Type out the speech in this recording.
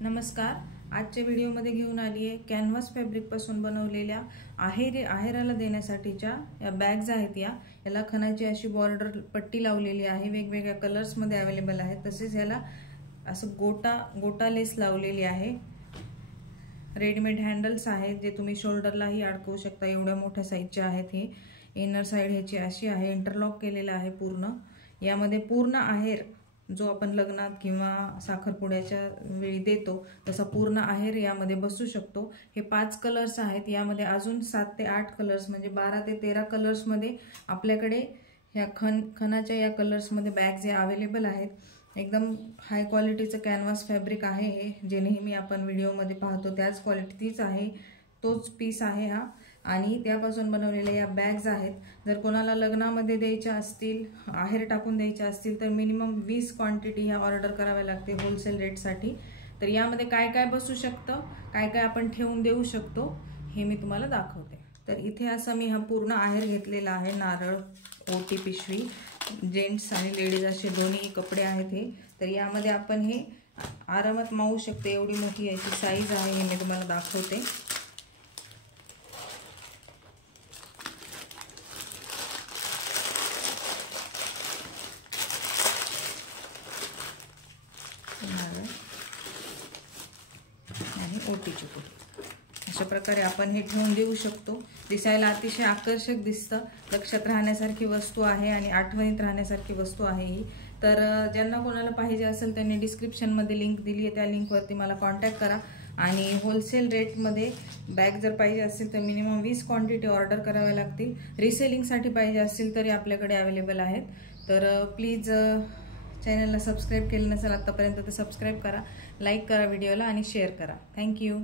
नमस्कार. आजच्या व्हिडिओमध्ये घेऊन आली आहे कॅनव्हास फॅब्रिक पासून बनवलेल्या आहेराला देण्यासाठीच्या या बॅग्स आहेत. याला खणाची अशी बॉर्डर पट्टी लावलेली आहे. वेगवेगळ्या कलर्स मध्ये अवेलेबल आहे. तसेच याला असं गोटा लेस लावलेली आहे. रेडीमेड हँडल्स आहेत जे तुम्ही शोल्डरलाही अडकवू शकता. एवढ्या मोठ्या साईजचे आहेत हे. इनर साइड ह्याची अशी आहे. इंटरलॉक केलेला आहे पूर्ण. यामध्ये पूर्ण आहेर जो आपण लग्नात किंवा साखरपुड्याच्या वेळी देतो तसा पूर्ण आहेर यामध्ये बसू शकतो. हे 5 कलर्स आहेत. यामध्ये अजून 7 ते 8 कलर्स म्हणजे 12 ते 13 कलर्स मध्ये आपल्याकडे ह्या खणाच्या या कलर्स मध्ये बॅग्स या अवेलेबल आहेत. एकदम हाय क्वालिटीचं कॅनव्हास फॅब्रिक आहे हे. जे नेहमी आपण व्हिडिओमध्ये पाहतो त्याच क्वालिटीच आहे. तोच पीस आहे हा. आणि त्यापासून बनवलेल्या या बॅग्स आहेत. जर कोणाला लग्नामध्ये द्यायच्या असतील, आहेर टाकून द्यायच्या असतील तर मिनिमम 20 क्वांटिटी ह्या ऑर्डर कराव्या लागते होलसेल रेटसाठी. तर यामध्ये काय काय बसू शकतं, काय काय आपण ठेवून देऊ शकतो हे मी तुम्हाला दाखवते. तर इथे असं मी हा पूर्ण आहेर घेतलेला आहे. नारळ, ओटी, पिशवी, जेंट्स आणि लेडीज असे दोन्ही कपडे आहेत हे. तर यामध्ये आपण हे आरामात मावू शकते. एवढी मोठी याची साईज आहे हे मी तुम्हाला दाखवते. आणि ओटीची पुडी अशा प्रकारे आपण हे ठेवून देऊ शकतो. दिसायला अतिशय आकर्षक दिसतं. लक्षात राहण्यासारखी वस्तू आहे आणि आठवणीत राहण्यासारखी वस्तू आहे ही. तर ज्यांना कोणाला पाहिजे असेल त्यांनी डिस्क्रिप्शनमध्ये लिंक दिली आहे. त्या लिंकवरती मला कॉन्टॅक्ट करा. आणि होलसेल रेटमध्ये बॅग जर पाहिजे असेल तर मिनिमम 20 क्वांटिटी ऑर्डर कराव्या लागतील. रिसेलिंगसाठी पाहिजे असेल तरी आपल्याकडे अवेलेबल आहेत. तर प्लीज चॅनलला सबस्क्राईब केलं नसेल आतापर्यंत तर सबस्क्राईब करा, लाईक करा व्हिडिओला आणि शेअर करा. थँक्यू.